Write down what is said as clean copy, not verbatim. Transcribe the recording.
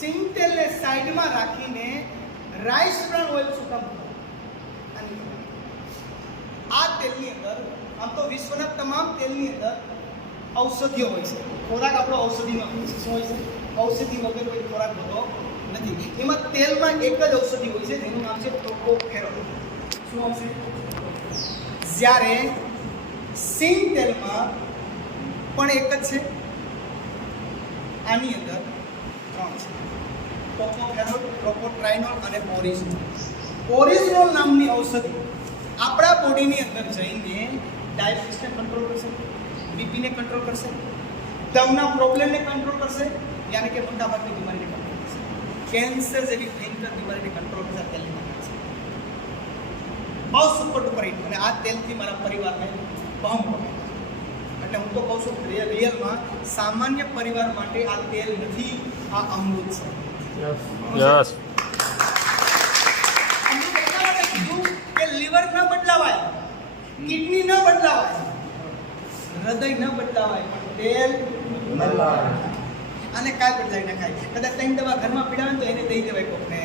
સિંગ તેલને સાઈડમાં રાખીને રાઈસ બ્રાન ઓઇલ શું કામ આ તેલની અંદર આમ તો વિશ્વના તમામ તેલની અંદર ઔષધિઓ હોય છે. ખોરાક આપણો ઔષધિનો શું હોય છે? ઔષધિ વગર કોઈ ખોરાક હોતો નથી. એમાં તેલમાં એક જ ઔષધિ હોય છે જેનું નામ છે ટોકોફેરોલ. શું આવશે? જ્યારે સિંગ તેલમાં પણ એક જ છે. આની અંદર ત્રણ છે: ટોકોફેરોલ, ટ્રોકોટ્રાઇનોલ અને ઓરિજિનોલ. ઓરિજિનોલ નામની ઔષધિ આપણા બોડીની અંદર જઈને ડાયાબિટીસને કંટ્રોલ કરશે, બીપીને કંટ્રોલ કરશે, દમના પ્રોબ્લેમને કંટ્રોલ કરશે, યાની કે મોટાભાગની બીમારીને કંટ્રોલ કરશે, કેન્સર જેવી ભયંકર બીમારીને કંટ્રોલ કરશે. તેલની અંદર બહુ સુપર ડુપર હિટ. અને આ તેલથી મારા પરિવારને બહુ ગમે. એટલે હું તો કહું છું રિયલમાં સામાન્ય પરિવાર માટે આ તેલ નથી, આ અમૃત છે. યસ. અમૃત એટલા માટે કીધું કે લીવર ન બદલાવાય, કિડની ન બદલાવાય, હૃદય ન બદલાવાય, પણ તેલ બદલાવાય. અને કાંઈ બદલાવી ન ખાય. કદાચ 3 દવા ઘરમાં પીડાવે તો એને દઈ દેવાય કોકને.